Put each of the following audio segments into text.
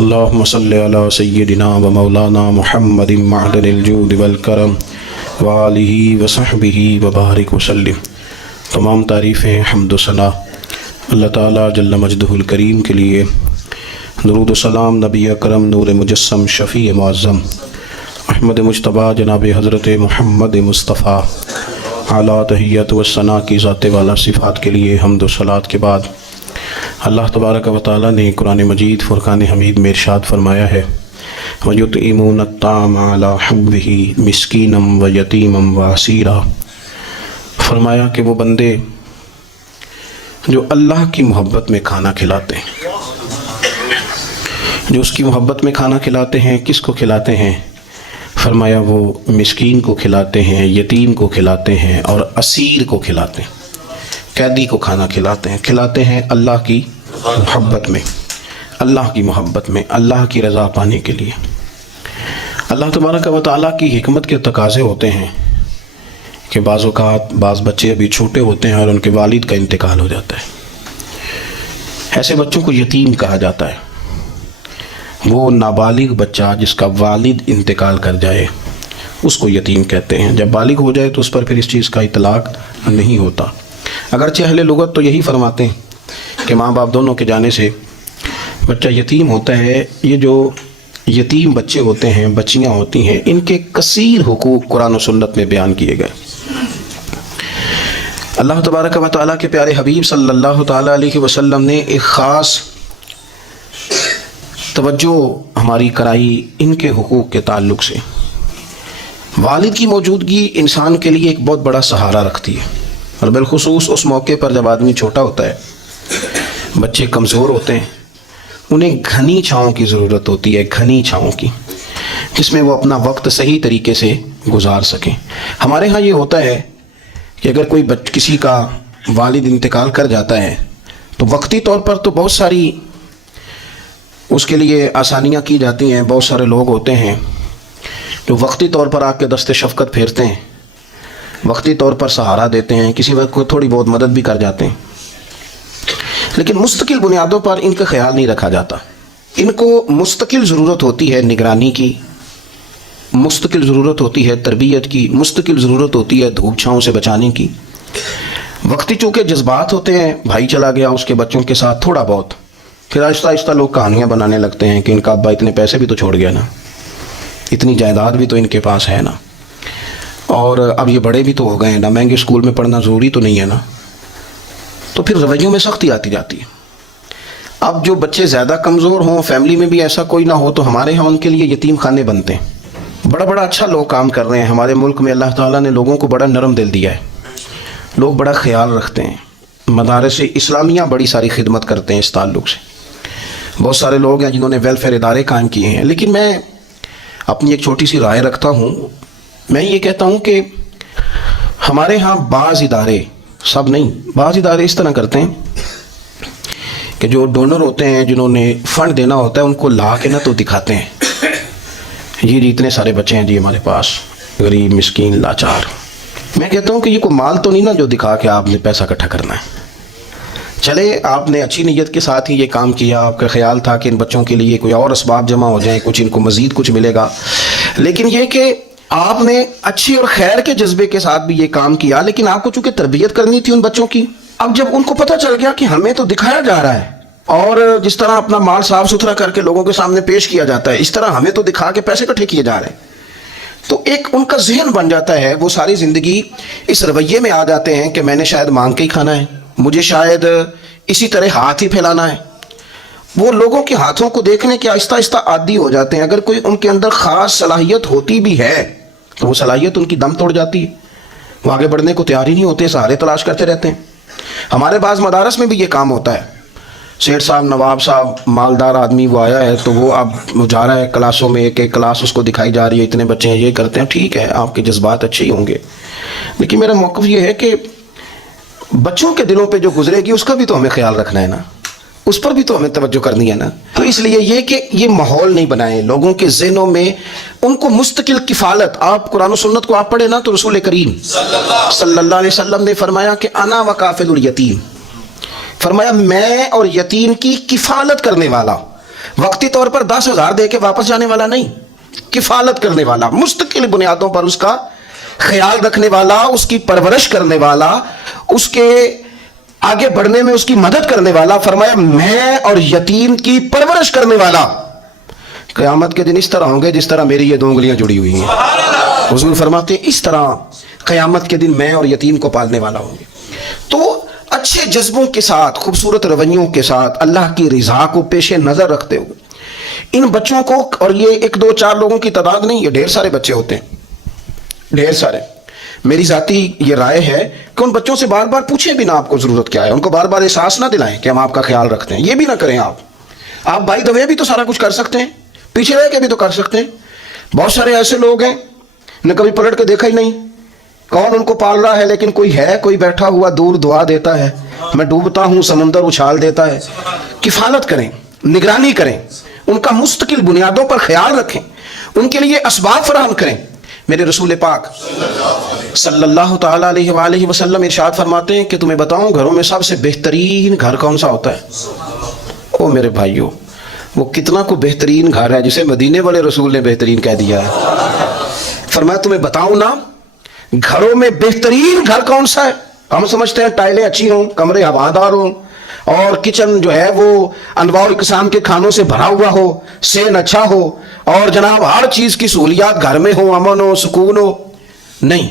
اللہم صلی علی سیدنا و مولانا محمد معدن الجود والکرم وآلہ وصحبہ وبارک وسلم۔ تمام تعریفیں حمد و ثنا اللہ تعالیٰ جل مجدہ الکریم کے لیے۔ درود و سلام نبی اکرم نور مجسم شفیع معظم احمد مجتبیٰ جناب حضرت محمد مصطفیٰ اعلیٰ تحیت و ثنا کی ذات والا صفات کے لیے حمد و صلات کے بعد اللہ تبارک و تعالیٰ نے قرآن مجید فرقان حمید میں ارشاد فرمایا ہے وَيُطْعِمُونَ الطَّعَامَ عَلَىٰ حُبِّهِ مِسْكِينًا وَيَتِيمًا وَأَسِيرًا۔ فرمایا کہ وہ بندے جو اللہ کی محبت میں کھانا کھلاتے ہیں، جو اس کی محبت میں کھانا کھلاتے ہیں، کس کو کھلاتے ہیں؟ فرمایا وہ مسکین کو کھلاتے ہیں، یتیم کو کھلاتے ہیں اور اسیر کو کھلاتے ہیں، قیدی کو کھانا کھلاتے ہیں اللہ کی محبت میں، اللہ کی محبت میں، اللہ کی رضا پانے کے لیے۔ اللہ تبارک و تعالیٰ کی حکمت کے تقاضے ہوتے ہیں کہ بعض اوقات بعض بچے ابھی چھوٹے ہوتے ہیں اور ان کے والد کا انتقال ہو جاتا ہے۔ ایسے بچوں کو یتیم کہا جاتا ہے۔ وہ نابالغ بچہ جس کا والد انتقال کر جائے اس کو یتیم کہتے ہیں۔ جب بالغ ہو جائے تو اس پر پھر اس چیز کا اطلاق نہیں ہوتا۔ اگرچہ اہل لغت تو یہی فرماتے ہیں کہ ماں باپ دونوں کے جانے سے بچہ یتیم ہوتا ہے۔ یہ جو یتیم بچے ہوتے ہیں، بچیاں ہوتی ہیں، ان کے کثیر حقوق قرآن و سنت میں بیان کیے گئے۔ اللہ تبارک و تعالیٰ کے پیارے حبیب صلی اللہ تعالیٰ علیہ وسلم نے ایک خاص توجہ ہماری کرائی ان کے حقوق کے تعلق سے۔ والد کی موجودگی انسان کے لیے ایک بہت بڑا سہارا رکھتی ہے، اور بالخصوص اس موقع پر جب آدمی چھوٹا ہوتا ہے، بچے کمزور ہوتے ہیں، انہیں گھنی چھاؤں کی ضرورت ہوتی ہے، گھنی چھاؤں کی، جس میں وہ اپنا وقت صحیح طریقے سے گزار سکیں۔ ہمارے ہاں یہ ہوتا ہے کہ اگر کوئی کسی کا والد انتقال کر جاتا ہے تو وقتی طور پر تو بہت ساری اس کے لیے آسانیاں کی جاتی ہیں۔ بہت سارے لوگ ہوتے ہیں جو وقتی طور پر آ کے دست شفقت پھیرتے ہیں، وقتی طور پر سہارا دیتے ہیں، کسی وقت کو تھوڑی بہت مدد بھی کر جاتے ہیں، لیکن مستقل بنیادوں پر ان کا خیال نہیں رکھا جاتا۔ ان کو مستقل ضرورت ہوتی ہے نگرانی کی، مستقل ضرورت ہوتی ہے تربیت کی، مستقل ضرورت ہوتی ہے دھوپ چھاؤں سے بچانے کی۔ وقتی چونکہ جذبات ہوتے ہیں، بھائی چلا گیا اس کے بچوں کے ساتھ تھوڑا بہت، پھر آہستہ آہستہ لوگ کہانیاں بنانے لگتے ہیں کہ ان کا ابا اتنے پیسے بھی تو چھوڑ گیا نا، اتنی جائیداد بھی تو ان کے پاس ہے نا، اور اب یہ بڑے بھی تو ہو گئے ہیں نا، مہنگے اسکول میں پڑھنا ضروری تو نہیں ہے نا۔ تو پھر رویوں میں سختی آتی جاتی ہے۔ اب جو بچے زیادہ کمزور ہوں، فیملی میں بھی ایسا کوئی نہ ہو، تو ہمارے ہاں ان کے لیے یتیم خانے بنتے ہیں۔ بڑا اچھا لوگ کام کر رہے ہیں ہمارے ملک میں۔ اللہ تعالیٰ نے لوگوں کو بڑا نرم دل دیا ہے، لوگ بڑا خیال رکھتے ہیں۔ مدارس اسلامیہ بڑی ساری خدمت کرتے ہیں اس تعلق سے۔ بہت سارے لوگ ہیں جنہوں نے ویلفیئر ادارے قائم کیے ہیں، لیکن میں اپنی ایک چھوٹی سی رائے رکھتا ہوں۔ میں یہ کہتا ہوں کہ ہمارے ہاں بعض ادارے، سب نہیں، بعض ادارے اس طرح کرتے ہیں کہ جو ڈونر ہوتے ہیں، جنہوں نے فنڈ دینا ہوتا ہے، ان کو لا کے نہ تو دکھاتے ہیں جی اتنے سارے بچے ہیں جی ہمارے پاس، غریب مسکین لاچار۔ میں کہتا ہوں کہ یہ کوئی مال تو نہیں نا جو دکھا کے آپ نے پیسہ اکٹھا کرنا ہے۔ چلے آپ نے اچھی نیت کے ساتھ ہی یہ کام کیا، آپ کا خیال تھا کہ ان بچوں کے لیے کوئی اور اسباب جمع ہو جائیں، کچھ ان کو مزید کچھ ملے گا، لیکن یہ کہ آپ نے اچھی اور خیر کے جذبے کے ساتھ بھی یہ کام کیا، لیکن آپ کو چونکہ تربیت کرنی تھی ان بچوں کی۔ اب جب ان کو پتہ چل گیا کہ ہمیں تو دکھایا جا رہا ہے، اور جس طرح اپنا مال صاف ستھرا کر کے لوگوں کے سامنے پیش کیا جاتا ہے، اس طرح ہمیں تو دکھا کے پیسے اکٹھے کیے جا رہے ہیں، تو ایک ان کا ذہن بن جاتا ہے۔ وہ ساری زندگی اس رویے میں آ جاتے ہیں کہ میں نے شاید مانگ کے ہی کھانا ہے، مجھے شاید اسی طرح ہاتھ ہی پھیلانا ہے۔ وہ لوگوں کے ہاتھوں کو دیکھنے کے آہستہ آہستہ عادی ہو جاتے ہیں۔ اگر کوئی ان کے اندر خاص صلاحیت ہوتی بھی ہے تو وہ صلاحیت ان کی دم توڑ جاتی ہے، وہ آگے بڑھنے کو تیار ہی نہیں ہوتے، سہارے تلاش کرتے رہتے ہیں۔ ہمارے بعض مدارس میں بھی یہ کام ہوتا ہے۔ سیٹھ صاحب، نواب صاحب، مالدار آدمی وہ آیا ہے تو وہ اب جا رہا ہے کلاسوں میں، ایک ایک کلاس اس کو دکھائی جا رہی ہے، اتنے بچے ہیں، یہ کرتے ہیں۔ ٹھیک ہے، آپ کے جذبات اچھے ہی ہوں گے، لیکن میرا موقف یہ ہے کہ بچوں کے دلوں پہ جو گزرے گی اس کا بھی تو ہمیں خیال رکھنا ہے نا، اس پر بھی تو ہمیں توجہ کرنی ہے نا۔ تو اس لیے یہ کہ یہ ماحول نہیں بنائیں لوگوں کے ذہنوں میں، ان کو مستقل کفالت۔ آپ قرآن و سنت کو آپ پڑھیں نا تو رسول کریم صلی اللہ علیہ وسلم نے فرمایا کہ انا وکافل الیتیم، فرمایا میں اور یتیم کی کفالت کرنے والا۔ وقتی طور پر 10,000 دے کے واپس جانے والا نہیں، کفالت کرنے والا، مستقل بنیادوں پر اس کا خیال رکھنے والا، اس کی پرورش کرنے والا، اس کے آگے بڑھنے میں اس کی مدد کرنے والا. فرمایا میں اور یتیم کی پرورش کرنے والا قیامت کے دن اس طرح ہوں گے جس طرح میری یہ 2 انگلیاں جڑی ہوئی ہیں. حضور فرماتے ہیں اس طرح قیامت کے دن میں اور یتیم کو پالنے والا ہوں گے. تو اچھے جذبوں کے ساتھ، خوبصورت رویوں کے ساتھ، اللہ کی رضا کو پیش نظر رکھتے ہوئے ان بچوں کو، اور یہ 1 2 4 لوگوں کی تعداد نہیں، یہ ڈھیر سارے بچے ہوتے ہیں، ڈھیر سارے. میری ذاتی یہ رائے ہے کہ ان بچوں سے بار بار پوچھیں بھی نہ آپ کو ضرورت کیا ہے، ان کو بار بار احساس نہ دلائیں کہ ہم آپ کا خیال رکھتے ہیں. یہ بھی نہ کریں آپ بائی دا وے بھی تو سارا کچھ کر سکتے ہیں، پیچھے رہ کے بھی تو کر سکتے ہیں. بہت سارے ایسے لوگ ہیں نے کبھی پلٹ کے دیکھا ہی نہیں کون ان کو پال رہا ہے، لیکن کوئی بیٹھا ہوا دور دعا دیتا ہے، میں ڈوبتا ہوں سمندر اچھال دیتا ہے. کفالت کریں، نگرانی کریں، ان کا مستقل بنیادوں پر خیال رکھیں، ان کے لیے اسباب فراہم کریں. میرے رسول پاک صلی اللہ تعالیٰ علیہ وآلہ وسلم ارشاد فرماتے ہیں کہ تمہیں بتاؤں گھروں میں سب سے بہترین گھر کون سا ہوتا ہے؟ او میرے بھائیو، وہ کتنا کو بہترین گھر ہے جسے مدینے والے رسول نے بہترین کہہ دیا ہے. فرمایا تمہیں بتاؤں نا گھروں میں بہترین گھر کون سا ہے؟ ہم سمجھتے ہیں ٹائلیں اچھی ہوں، کمرے ہوادار ہوں، اور کچن جو ہے وہ انواع اقسام کے کھانوں سے بھرا ہوا ہو، سین اچھا ہو، اور جناب ہر چیز کی سہولیات گھر میں ہو، امن ہو، سکون ہو. نہیں،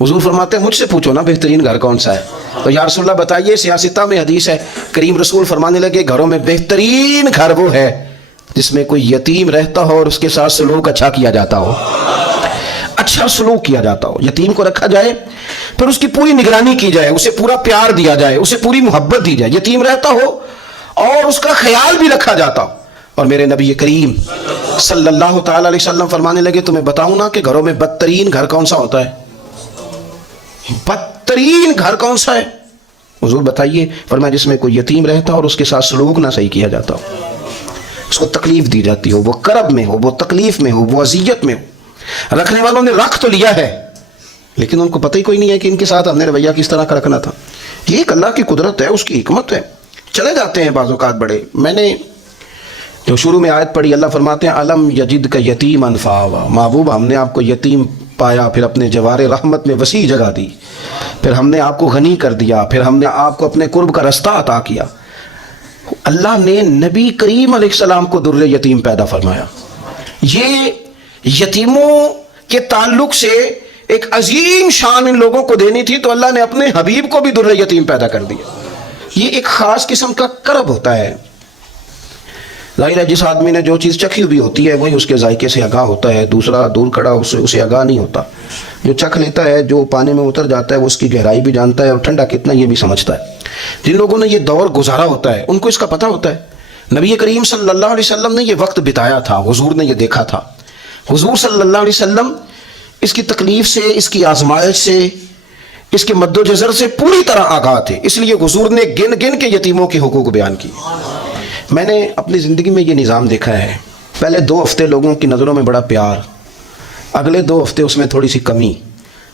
حضور فرماتے ہیں مجھ سے پوچھو نا بہترین گھر کون سا ہے. تو یا رسول اللہ بتائیے. سیاستہ میں حدیث ہے، کریم رسول فرمانے لگے گھروں میں بہترین گھر وہ ہے جس میں کوئی یتیم رہتا ہو اور اس کے ساتھ سلوک اچھا کیا جاتا ہو، اچھا سلوک کیا جاتا ہو. یتیم کو رکھا جائے، پھر اس کی پوری نگرانی کی جائے، اسے پورا پیار دیا جائے، اسے پوری محبت دی جائے، یتیم رہتا ہو اور اس کا خیال بھی رکھا جاتا ہو. اور میرے نبی کریم صلی اللہ تعالی علیہ وسلم فرمانے لگے تمہیں بتاؤں نا کہ گھروں میں بدترین گھر کون سا ہوتا ہے؟ بدترین گھر کون سا ہے؟ حضور بتائیے. فرمایا جس میں کوئی یتیم رہتا اور اس کے ساتھ سلوک نہ صحیح کیا جاتا ہو، اس کو تکلیف دی جاتی ہو، وہ کرب میں ہو، وہ تکلیف میں ہو، وہ اذیت میں ہو. رکھنے والوں نے رکھ تو لیا ہے لیکن ان کو پتہ ہی کوئی نہیں ہے کہ ان کے ساتھ ہم نے رویہ کس طرح کا رکھنا تھا. یہ ایک اللہ کی قدرت ہے، اس کی حکمت ہے. چلے جاتے ہیں بعض اوقات بڑے. میں نے جو شروع میں آیت پڑھی، اللہ فرماتے ہیں علم یجد کا یتیم فآویٰ. محبوب ہم نے آپ کو یتیم پایا، پھر اپنے جوار رحمت میں وسیع جگہ دی، پھر ہم نے آپ کو غنی کر دیا، پھر ہم نے آپ کو اپنے قرب کا رستہ عطا کیا. اللہ نے نبی کریم علیہ السلام کو در یتیم پیدا فرمایا. یہ یتیموں کے تعلق سے ایک عظیم شان ان لوگوں کو دینی تھی، تو اللہ نے اپنے حبیب کو بھی در یتیم پیدا کر دیا. یہ ایک خاص قسم کا کرب ہوتا ہے. ظاہر ہے جس آدمی نے جو چیز چکھی ہوئی ہوتی ہے وہی اس کے ذائقے سے آگاہ ہوتا ہے، دوسرا دور کھڑا اسے آگاہ نہیں ہوتا. جو چکھ لیتا ہے، جو پانی میں اتر جاتا ہے، وہ اس کی گہرائی بھی جانتا ہے اور ٹھنڈا کتنا یہ بھی سمجھتا ہے. جن لوگوں نے یہ دور گزارا ہوتا ہے ان کو اس کا پتہ ہوتا ہے. نبی کریم صلی اللہ علیہ وسلم نے یہ وقت بتایا تھا، حضور نے یہ دیکھا تھا. حضور صلی اللہ علیہ وسلم اس کی تکلیف سے، اس کی آزمائش سے، اس کے مد و جزر سے پوری طرح آگاہ تھے. اس لیے حضور نے گن گن کے یتیموں کے حقوق بیان کی. میں نے اپنی زندگی میں یہ نظام دیکھا ہے، پہلے 2 ہفتے لوگوں کی نظروں میں بڑا پیار، اگلے 2 ہفتے اس میں تھوڑی سی کمی،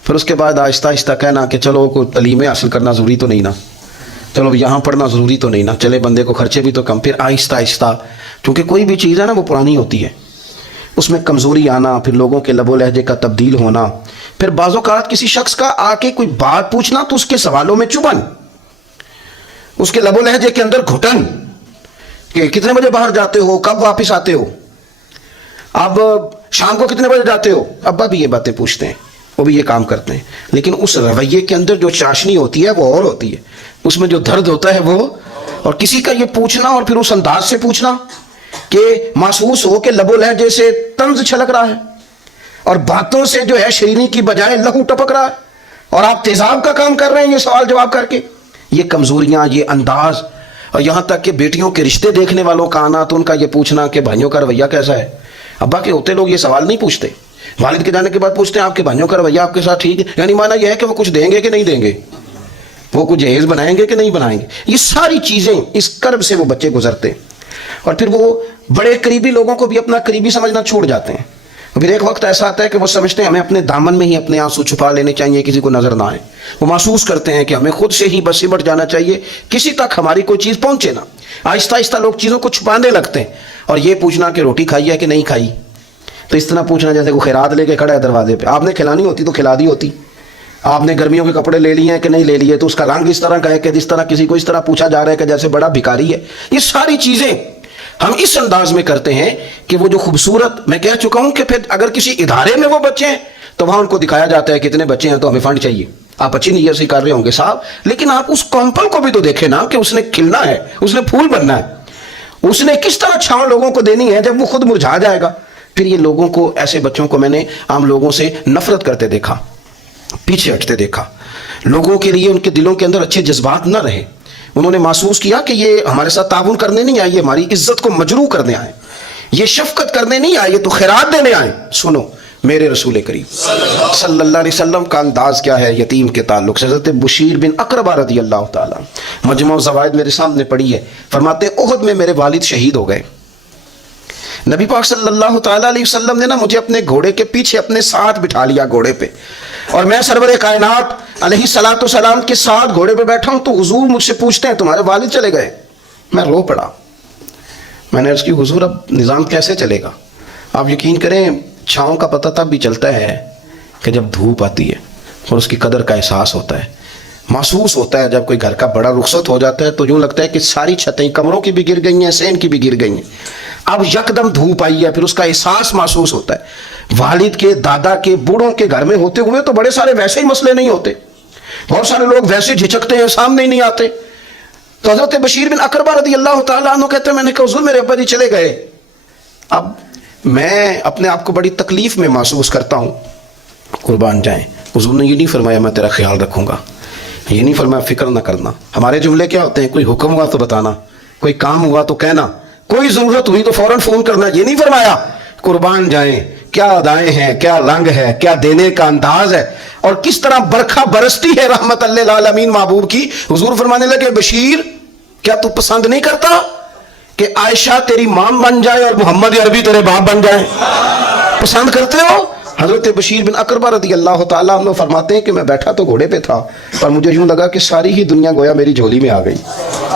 پھر اس کے بعد آہستہ آہستہ کہنا کہ چلو کوئی تعلیم حاصل کرنا ضروری تو نہیں نا، چلو یہاں پڑھنا ضروری تو نہیں نا، چلے بندے کو خرچے بھی تو کم. پھر آہستہ آہستہ، کیونکہ کوئی بھی چیز ہے نا وہ پرانی ہوتی ہے، اس میں کمزوری آنا، پھر لوگوں کے لب و لہجے کا تبدیل ہونا، پھر بعض اوقات کسی شخص کا آ کے کوئی بات پوچھنا تو اس کے سوالوں میں چبھن، اس کے لب و لہجے کے اندر گھٹن کہ کتنے بجے باہر جاتے ہو، کب واپس آتے ہو، اب شام کو کتنے بجے جاتے ہو. ابا بھی یہ باتیں پوچھتے ہیں، وہ بھی یہ کام کرتے ہیں، لیکن اس رویے کے اندر جو چاشنی ہوتی ہے وہ اور ہوتی ہے، اس میں جو درد ہوتا ہے وہ. اور کسی کا یہ پوچھنا اور پھر اس انداز سے پوچھنا کہ محسوس ہو کہ لب و لہجے سے طنز چھلک رہا ہے اور باتوں سے جو ہے شیرینی کی بجائے لہو ٹپک رہا ہے اور آپ تیزاب کا کام کر رہے ہیں یہ سوال جواب کر کے. یہ کمزوریاں، یہ انداز، اور یہاں تک کہ بیٹیوں کے رشتے دیکھنے والوں کا آنا تو ان کا یہ پوچھنا کہ بھائیوں کا رویہ کیسا ہے. ابا کے ہوتے لوگ یہ سوال نہیں پوچھتے، والد کے جانے کے بعد پوچھتے ہیں آپ کے بھائیوں کا رویہ آپ کے ساتھ ٹھیک ہے، یعنی معنی یہ ہے کہ وہ کچھ دیں گے کہ نہیں دیں گے، وہ کچھ جہیز بنائیں گے کہ نہیں بنائیں گے. یہ ساری چیزیں اس کرب سے وہ بچے گزرتے ہیں اور پھر وہ بڑے قریبی لوگوں کو بھی اپنا قریبی سمجھنا چھوڑ جاتے ہیں. پھر ایک وقت ایسا آتا ہے کہ وہ سمجھتے ہیں ہمیں اپنے دامن میں ہی اپنے آنسو چھپا لینے چاہیے، کسی کو نظر نہ آئے. وہ محسوس کرتے ہیں کہ ہمیں خود سے ہی بس سمٹ جانا چاہیے، کسی تک ہماری کوئی چیز پہنچے نہ. آہستہ آہستہ لوگ چیزوں کو چھپانے لگتے ہیں اور یہ پوچھنا کہ روٹی کھائی ہے کہ نہیں کھائی، تو اس طرح پوچھنا جیسے کوئی خیرات لے کے کھڑا ہے دروازے پہ. آپ نے کھلانی ہوتی تو کھلا دی ہوتی. آپ نے گرمیوں کے کپڑے لے لیے ہیں کہ نہیں لے لیے، تو اس کا رنگ اس طرح کا ہے کہ جس طرح کسی کو اس طرح پوچھا جا رہا ہے کہ جیسے بڑا بھکاری ہے. یہ ساری چیزیں ہم اس انداز میں کرتے ہیں کہ وہ جو خوبصورت، میں کہہ چکا ہوں کہ پھر اگر کسی ادارے میں وہ بچے ہیں تو وہاں ان کو دکھایا جاتا ہے کتنے بچے ہیں تو ہمیں فنڈ چاہیے. آپ اچھی نیت سے کر رہے ہوں گے صاحب، لیکن آپ اس کمپل کو بھی تو دیکھیں نا کہ اس نے کھلنا ہے، اس نے پھول بننا ہے، اس نے کس طرح چھاؤں لوگوں کو دینی ہے جب وہ خود مرجھا جائے گا. پھر یہ لوگوں کو، ایسے بچوں کو میں نے عام لوگوں سے نفرت کرتے دیکھا، پیچھے ہٹتے دیکھا. لوگوں کے لیے ان کے دلوں کے اندر اچھے جذبات نہ رہے. انہوں نے محسوس کیا کہ یہ ہمارے ساتھ تعاون کرنے نہیں آئے، یہ ہماری عزت کو مجروح کرنے آئے، یہ شفقت کرنے نہیں آئے، یہ تو خیرات دینے آئے. سنو میرے رسول کریم صلی اللہ علیہ وسلم کا انداز کیا ہے یتیم کے تعلق سے. حضرت بشیر بن اقربہ رضی اللہ تعالیٰ، مجموع الزوائد میرے سامنے پڑھی ہے، فرماتے ہیں احد میں میرے والد شہید ہو گئے. نبی پاک صلی اللہ تعالیٰ علیہ وسلم نے نا مجھے اپنے گھوڑے کے پیچھے اپنے ساتھ بٹھا لیا گھوڑے پہ، اور میں سرور کائنات علیہ الصلوۃ والسلام کے ساتھ گھوڑے پہ بیٹھا ہوں. تو حضور مجھ سے پوچھتے ہیں تمہارے والد چلے گئے؟ میں رو پڑا. میں نے عرض کی حضور اب نظام کیسے چلے گا؟ آپ یقین کریں چھاؤں کا پتہ تب بھی چلتا ہے کہ جب دھوپ آتی ہے اور اس کی قدر کا احساس ہوتا ہے، محسوس ہوتا ہے. جب کوئی گھر کا بڑا رخصت ہو جاتا ہے تو یوں لگتا ہے کہ ساری چھتیں کمروں کی بھی گر گئی ہیں، سین کی بھی گر گئی ہیں. اب یکدم دھوپ آئی ہے، پھر اس کا احساس محسوس ہوتا ہے. والد کے، دادا کے، بوڑھوں کے گھر میں ہوتے ہوئے تو بڑے سارے ویسے ہی مسئلے نہیں ہوتے، بہت سارے لوگ ویسے جھجکتے ہیں، سامنے ہی نہیں آتے. تو حضرت بشیر بن اقربہ رضی اللہ تعالیٰ عنہ کہتے ہیں میں نے کہا حضور میرے ابا جی چلے گئے. اب میں اپنے آپ کو بڑی تکلیف میں محسوس کرتا ہوں. قربان جائیں، حضور نے یہ نہیں فرمایا میں تیرا خیال رکھوں گا، یہ نہیں فرمایا فکر نہ کرنا. ہمارے جملے کیا ہوتے ہیں؟ کوئی حکم ہوا تو بتانا، کوئی کام ہوا تو کہنا، کوئی ضرورت ہوئی تو فوراً فون کرنا. یہ نہیں فرمایا. قربان جائیں کیا ادائیں ہیں، کیا رنگ ہے، کیا دینے کا انداز ہے، اور کس طرح برکھا برستی ہے رحمت للعالمین محبوب کی. حضور فرمانے لگے بشیر کیا تو پسند نہیں کرتا کہ عائشہ تیری ماں بن جائے اور محمد عربی تیرے باپ بن جائے؟ پسند کرتے ہو؟ حضرت بشیر بن اقربہ رضی اللہ تعالیٰ عنہ فرماتے ہیں کہ میں بیٹھا تو گھوڑے پہ تھا، پر مجھے یوں لگا کہ ساری ہی دنیا گویا میری جھولی میں آ گئی،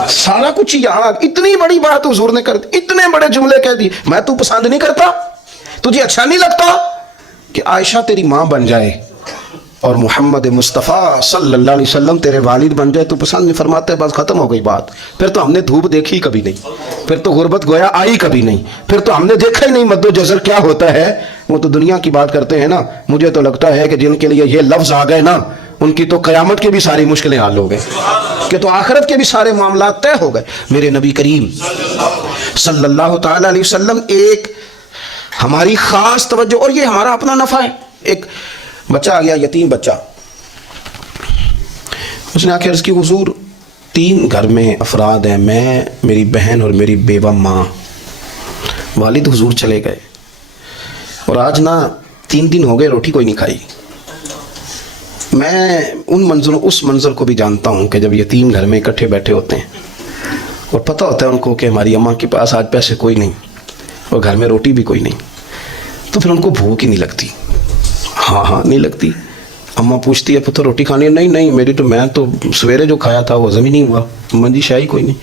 سارا کچھ یہاں. اتنی بڑی بات حضور نے کر دی، اتنے بڑے جملے کہہ دی. میں تو پسند نہیں کرتا، تجھے اچھا نہیں لگتا کہ عائشہ تیری ماں بن جائے اور محمد مصطفیٰ صلی اللہ علیہ وسلم تیرے والد بن جائے؟ تو پسند نہیں. فرماتے بس ختم ہو گئی بات. پھر تو ہم نے دھوپ دیکھی کبھی نہیں، پھر تو غربت گویا آئی کبھی نہیں، پھر تو ہم نے دیکھا ہی نہیں مد و جزر کیا ہوتا ہے. وہ تو دنیا کی بات کرتے ہیں نا. مجھے تو لگتا ہے کہ جن کے لیے یہ لفظ آ گئے نا ان کی تو قیامت کے بھی ساری مشکلیں حل ہو گئے، کہ تو آخرت کے بھی سارے معاملات طے ہو گئے. میرے نبی کریم صلی اللہ تعالیٰ علیہ وسلم ایک ہماری خاص توجہ، اور یہ ہمارا اپنا نفع ہے. ایک بچہ آ گیا، یتیم بچہ، اس نے آ کے عرض کی حضور 3 گھر میں افراد ہیں، میں، میری بہن اور میری بیوہ ماں. والد حضور چلے گئے اور آج نا 3 دن ہو گئے روٹی کوئی نہیں کھائی. میں اس منظر کو بھی جانتا ہوں کہ جب یتیم گھر میں اکٹھے بیٹھے ہوتے ہیں اور پتہ ہوتا ہے ان کو کہ ہماری اماں کے پاس آج پیسے کوئی نہیں اور گھر میں روٹی بھی کوئی نہیں، تو پھر ان کو بھوک ہی نہیں لگتی. ہاں نہیں لگتی. اماں پوچھتی ہے پتر روٹی کھانی ہے؟ نہیں میری تو، میں تو سویرے جو کھایا تھا وہ ہضم ہی نہیں ہوا، منجی شاہی کوئی نہیں.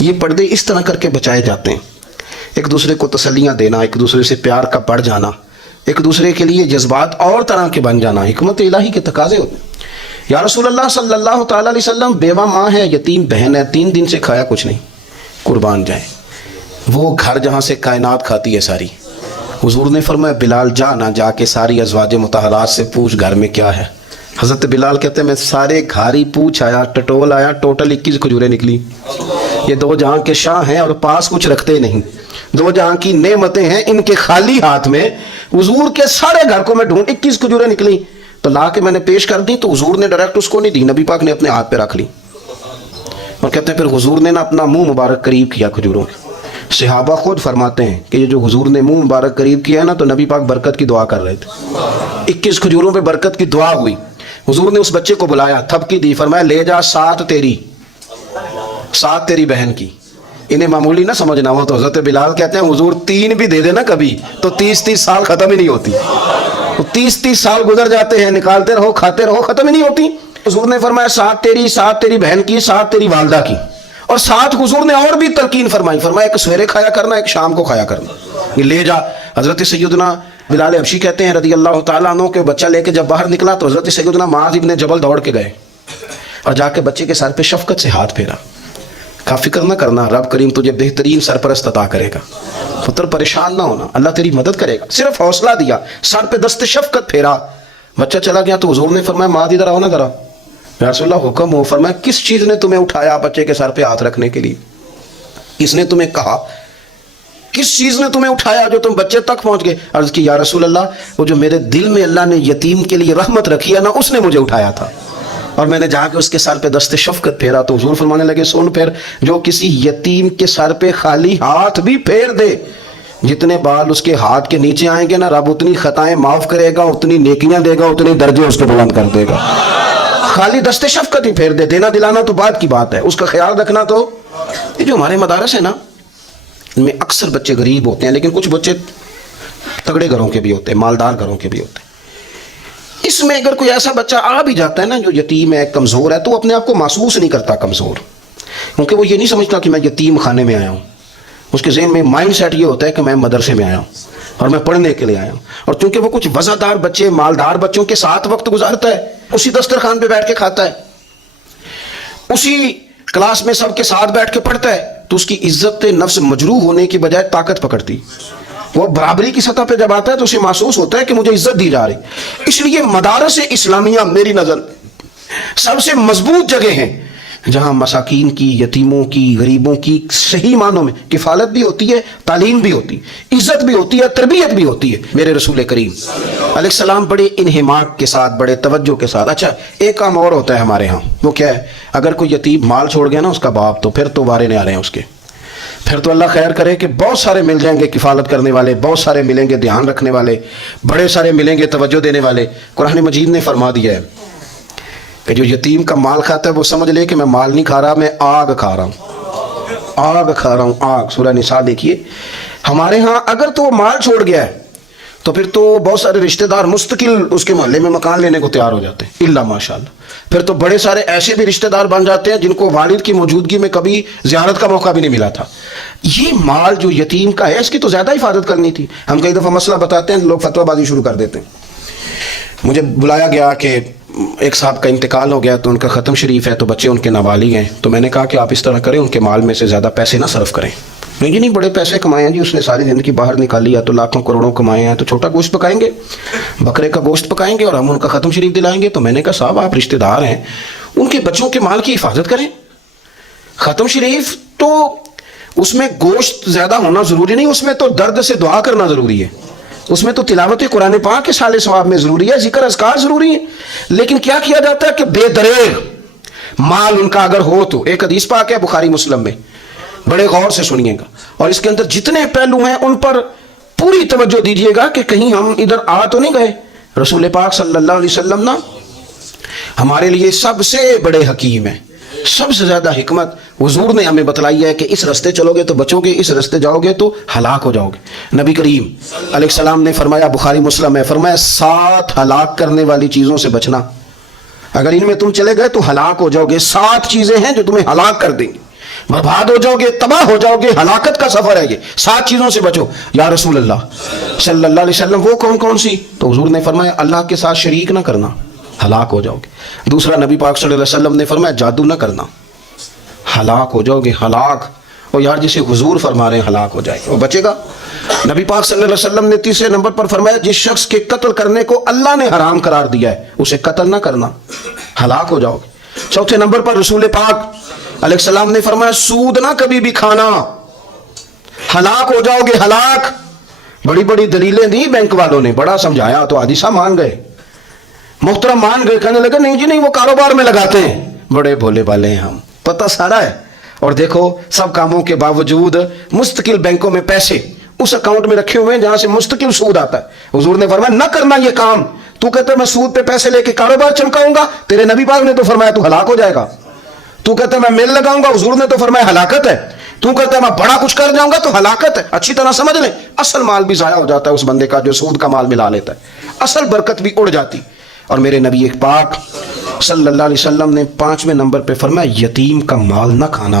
یہ پردے اس طرح کر کے بچائے جاتے ہیں. ایک دوسرے کو تسلیاں دینا، ایک دوسرے سے پیار کا بڑھ جانا، ایک دوسرے کے لیے جذبات اور طرح کے بن جانا، حکمت الہی کے تقاضے ہوتے ہیں. یا رسول اللہ صلی اللہ تعالیٰ علیہ وسلم بیوہ ماں ہے، یتیم بہن ہے، 3 دن سے کھایا کچھ نہیں. قربان جائیں، وہ گھر جہاں سے کائنات کھاتی ہے ساری. حضور نے فرمایا بلال جا کے ساری ازواج مطہرات سے پوچھ گھر میں کیا ہے. حضرت بلال کہتے ہیں میں سارے گھر ہی پوچھ آیا، ٹٹول آیا، ٹوٹل 21 کھجوریں نکلی. یہ 2 جہاں کے شاہ ہیں اور پاس کچھ رکھتے نہیں، 2 جہاں کی نعمتیں ہیں ان کے خالی ہاتھ میں. حضور کے سارے گھر کو میں ڈھونڈ، 21 کھجوریں نکلی تو لا کے میں نے پیش کر دی. تو حضور نے ڈائریکٹ اس کو نہیں دی، نبی پاک نے اپنے ہاتھ پہ رکھ لی. اور کہتے ہیں پھر حضور نے نا اپنا منہ مبارک قریب کیا کھجوروں کے. صحابہ خود فرماتے ہیں کہ یہ جو حضور نے منہ مبارک قریب کیا ہے نا تو نبی پاک برکت کی دعا کر رہے تھے. 21 کھجوروں پہ برکت کی دعا ہوئی. حضور نے اس بچے کو بلایا، تھپکی دی، فرمایا لے جا 7 تیری بہن کی. انہیں معمولی نہ سمجھنا ہو تو حضرت بلال کہتے ہیں حضور 3 بھی دے دینا کبھی تو 30 سال ختم ہی نہیں ہوتی. 30 سال گزر جاتے ہیں، نکالتے رہو، کھاتے رہو، ختم ہی نہیں ہوتی. حضور نے فرمایا 7 تیری، 7 تیری بہن کی، 7 تیری والدہ کی. اور ساتھ حضور نے اور بھی تلقین فرمائی، فرمایا ایک سویرے کھایا کرنا، ایک شام کو کھایا کرنا، یہ لے جا۔ حضرت سیدنا بلال حبشی کہتے ہیں رضی اللہ تعالیٰ عنہ کہ بچہ لے کے جب باہر نکلا تو حضرت سیدنا معاذ ابن جبل دوڑ کے گئے اور جا کے بچے کے سر پہ شفقت سے ہاتھ پھیرا، کہا فکر نہ کرنا، رب کریم تجھے بہترین سرپرست عطا کرے گا، پتر پریشان نہ ہونا، اللہ تیری مدد کرے گا۔ صرف حوصلہ دیا، سر پہ دست شفقت پھیرا، بچہ چلا گیا تو حضور نے فرمایا معاذ ادھر آؤ نا ذرا۔ یا رسول اللہ حکم ہو۔ فرمایا کس چیز نے تمہیں اٹھایا بچے کے سر پہ ہاتھ رکھنے کے لیے؟ کس نے تمہیں کہا؟ کس چیز نے تمہیں اٹھایا جو تم بچے تک پہنچ گئے؟ عرض کی یا رسول اللہ وہ جو میرے دل میں اللہ نے یتیم کے لیے رحمت رکھی ہے نا، اس نے مجھے اٹھایا تھا، اور میں نے جا کے اس کے سر پہ دست شفقت پھیرا تو حضور فرمانے لگے سن پھر، جو کسی یتیم کے سر پہ خالی ہاتھ بھی پھیر دے، جتنے بال اس کے ہاتھ کے نیچے آئیں گے نا، رب اتنی خطائیں معاف کرے گا، اتنی نیکیاں دے گا، اتنے درجے اس کو بلند کر دے گا۔ خالی دست شفقت ہی پھیر دے، دینا دلانا تو بات کی بات ہے، اس کا خیال رکھنا تو۔ یہ جو ہمارے مدارس ہیں نا، ان میں اکثر بچے غریب ہوتے ہیں، لیکن کچھ بچے تگڑے گھروں کے بھی ہوتے ہیں، مالدار گھروں کے بھی ہوتے ہیں۔ اس میں اگر کوئی ایسا بچہ آ بھی جاتا ہے نا جو یتیم ہے، کمزور ہے، تو وہ اپنے آپ کو محسوس نہیں کرتا کمزور، کیونکہ وہ یہ نہیں سمجھتا کہ میں یتیم خانے میں آیا ہوں۔ اس کے ذہن میں مائنڈ سیٹ یہ ہوتا ہے کہ میں مدرسے میں آیا ہوں اور میں پڑھنے کے لیے آیا ہوں، اور چونکہ وہ کچھ وزادار بچے، مالدار بچوں کے ساتھ وقت گزارتا ہے، اسی دسترخوان پہ بیٹھ کے کھاتا ہے، اسی کلاس میں سب کے ساتھ بیٹھ کے پڑھتا ہے، تو اس کی عزت نفس مجروح ہونے کی بجائے طاقت پکڑتی۔ وہ برابری کی سطح پہ جب آتا ہے تو اسے محسوس ہوتا ہے کہ مجھے عزت دی جا رہی۔ اس لیے مدارس اسلامیہ میری نظر سب سے مضبوط جگہ ہیں جہاں مساکین کی، یتیموں کی، غریبوں کی صحیح معنوں میں کفالت بھی ہوتی ہے، تعلیم بھی ہوتی ہے، عزت بھی ہوتی ہے، تربیت بھی ہوتی ہے۔ میرے رسول کریم علیہ السلام بڑے انہماک کے ساتھ، بڑے توجہ کے ساتھ۔ اچھا ایک کام اور ہوتا ہے ہمارے ہاں، وہ کیا ہے؟ اگر کوئی یتیم مال چھوڑ گیا نا اس کا باپ، تو پھر تو وارے نہیں آ رہے ہیں اس کے، پھر تو اللہ خیر کرے کہ بہت سارے مل جائیں گے کفالت کرنے والے، بہت سارے ملیں گے دھیان رکھنے والے، بڑے سارے ملیں گے توجہ دینے والے۔ قرآن مجید نے فرما دیا ہے کہ جو یتیم کا مال کھاتا ہے وہ سمجھ لے کہ میں مال نہیں کھا رہا، میں آگ کھا رہا ہوں، آگ کھا رہا ہوں، آگ۔ سورہ نساء دیکھیے۔ ہمارے ہاں اگر تو وہ مال چھوڑ گیا ہے تو پھر تو بہت سارے رشتہ دار مستقل اس کے محلے میں مکان لینے کو تیار ہو جاتے ہیں، الا ماشاء اللہ۔ پھر تو بڑے سارے ایسے بھی رشتہ دار بن جاتے ہیں جن کو والد کی موجودگی میں کبھی زیارت کا موقع بھی نہیں ملا تھا۔ یہ مال جو یتیم کا ہے اس کی تو زیادہ حفاظت کرنی تھی۔ ہم کئی دفعہ مسئلہ بتاتے ہیں، لوگ فتویٰ بازی شروع کر دیتے ہیں۔ مجھے بلایا گیا کہ ایک صاحب کا انتقال ہو گیا تو ان کا ختم شریف ہے، تو بچے ان کے نابالغ ہیں، تو میں نے کہا کہ آپ اس طرح کریں، ان کے مال میں سے زیادہ پیسے نہ صرف کریں۔ نہیں نہیں، بڑے پیسے کمائے ہیں جی، اس نے ساری زندگی باہر نکالی ہے تو لاکھوں کروڑوں کمائے ہیں، تو چھوٹا گوشت پکائیں گے، بکرے کا گوشت پکائیں گے اور ہم ان کا ختم شریف دلائیں گے۔ تو میں نے کہا صاحب آپ رشتہ دار ہیں، ان کے بچوں کے مال کی حفاظت کریں۔ ختم شریف تو اس میں گوشت زیادہ ہونا ضروری نہیں، اس میں تو درد سے دعا کرنا ضروری ہے، اس میں تو تلاوت قرآن پاک کے سال ثواب میں ضروری ہے، ذکر اذکار ضروری ہے۔ لیکن کیا کیا جاتا ہے کہ بے دریغ مال ان کا اگر ہو تو، ایک حدیث پاک ہے بخاری مسلم میں، بڑے غور سے سنیے گا، اور اس کے اندر جتنے پہلو ہیں ان پر پوری توجہ دیجیے گا کہ کہیں ہم ادھر آ تو نہیں گئے۔ رسول پاک صلی اللہ علیہ وسلم نا ہمارے لیے سب سے بڑے حکیم ہیں، سب سے زیادہ حکمت حضور نے ہمیں بتلائی ہے کہ اس رستے چلو گے تو بچو گے، اس رستے جاؤ گے تو ہلاک ہو جاؤ گے۔ نبی کریم علیہ السلام نے فرمایا، بخاری مسلم ہے، فرمایا 7 ہلاک کرنے والی چیزوں سے بچنا، اگر ان میں تم چلے گئے تو ہلاک ہو جاؤ گے۔ 7 چیزیں ہیں جو تمہیں ہلاک کر دیں گی، برباد ہو جاؤ گے، تباہ ہو جاؤ گے، ہلاکت کا سفر ہے یہ، 7 چیزوں سے بچو۔ یا رسول اللہ صلی اللہ علیہ وسلم وہ کون کون سی؟ تو حضور نے فرمایا اللہ کے ساتھ شریک نہ کرنا، ہلاک ہو جاؤ گے۔ دوسرا نبی پاک صلی اللہ علیہ وسلم نے فرمایا جادو نہ کرنا، ہلاک ہو جاؤ گے، ہلاک۔ اور یار جسے حضور فرما رہے ہیں ہلاک ہو جائے گا، وہ بچے گا۔ نبی پاک صلی اللہ علیہ وسلم نے تیسرے نمبر پر فرمایا جس شخص کے قتل کرنے کو اللہ نے حرام قرار دیا ہے اسے قتل نہ کرنا، ہلاک ہو جاؤ گے۔ چوتھے نمبر پر رسول پاک علیہ السلام نے فرمایا سود نہ کبھی بھی کھانا، ہلاک ہو جاؤ گے، ہلاک۔ بڑی بڑی دلیلیں دی بینک والوں نے، بڑا سمجھایا تو حادثہ مان گئے، محترم مان گئے، کہنے لگے نہیں جی نہیں وہ کاروبار میں لگاتے ہیں، بڑے بھولے بھالے ہیں ہم، پتہ سارا ہے۔ اور دیکھو سب کاموں کے باوجود مستقل بینکوں میں پیسے اس اکاؤنٹ میں رکھے ہوئے ہیں جہاں سے مستقل سود آتا ہے۔ حضور نے فرمایا نہ کرنا یہ کام۔ تو کہتا ہے میں سود پہ پیسے لے کے کاروبار چمکاؤں گا، تیرے نبی پاک نے تو فرمایا تو ہلاک ہو جائے گا۔ تو کہتا ہے میں میل لگاؤں گا، حضور نے تو فرمایا ہلاکت ہے۔ تو کہتا ہے میں بڑا کچھ کر جاؤں گا تو ہلاکت ہے۔ اچھی طرح سمجھ لیں، اصل مال بھی ضائع ہو جاتا ہے اس بندے کا جو سود کا مال ملا لیتا ہے، اصل برکت بھی اڑ جاتی۔ اور میرے نبی پاک صلی اللہ علیہ وسلم نے 5ویں نمبر پہ فرمایا یتیم کا مال نہ کھانا۔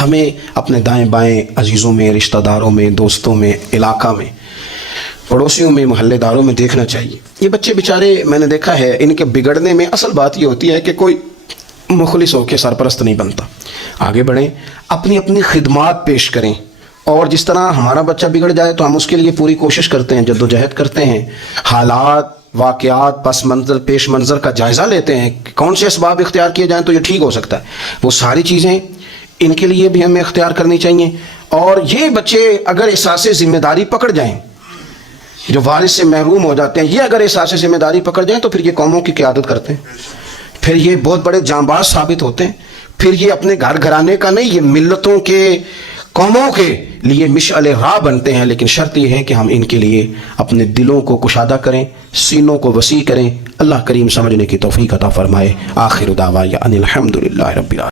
ہمیں اپنے دائیں بائیں عزیزوں میں، رشتہ داروں میں، دوستوں میں، علاقہ میں، پڑوسیوں میں، محلے داروں میں دیکھنا چاہیے۔ یہ بچے بیچارے میں نے دیکھا ہے، ان کے بگڑنے میں اصل بات یہ ہوتی ہے کہ کوئی مخلص ہو کے سرپرست نہیں بنتا۔ آگے بڑھیں، اپنی اپنی خدمات پیش کریں، اور جس طرح ہمارا بچہ بگڑ جائے تو ہم اس کے لیے پوری کوشش کرتے ہیں، جد و جہد کرتے ہیں، حالات، واقعات، پس منظر، پیش منظر کا جائزہ لیتے ہیں کہ کون سے اسباب اختیار کیے جائیں تو یہ ٹھیک ہو سکتا ہے۔ وہ ساری چیزیں ان کے لیے بھی ہمیں اختیار کرنی چاہیے۔ اور یہ بچے اگر احساس ذمہ داری پکڑ جائیں، جو وارث سے محروم ہو جاتے ہیں، یہ اگر احساس ذمہ داری پکڑ جائیں تو پھر یہ قوموں کی قیادت کرتے ہیں، پھر یہ بہت بڑے جانباز ثابت ہوتے ہیں، پھر یہ اپنے گھر گھرانے کا نہیں، یہ ملتوں کے، قوموں کے لیے مشعل راہ بنتے ہیں۔ لیکن شرط یہ ہے کہ ہم ان کے لیے اپنے دلوں کو کشادہ کریں، سینوں کو وسیع کریں۔ اللہ کریم سمجھنے کی توفیق عطا فرمائے۔ آخر دعوانا ان الحمد للہ رب العالمین۔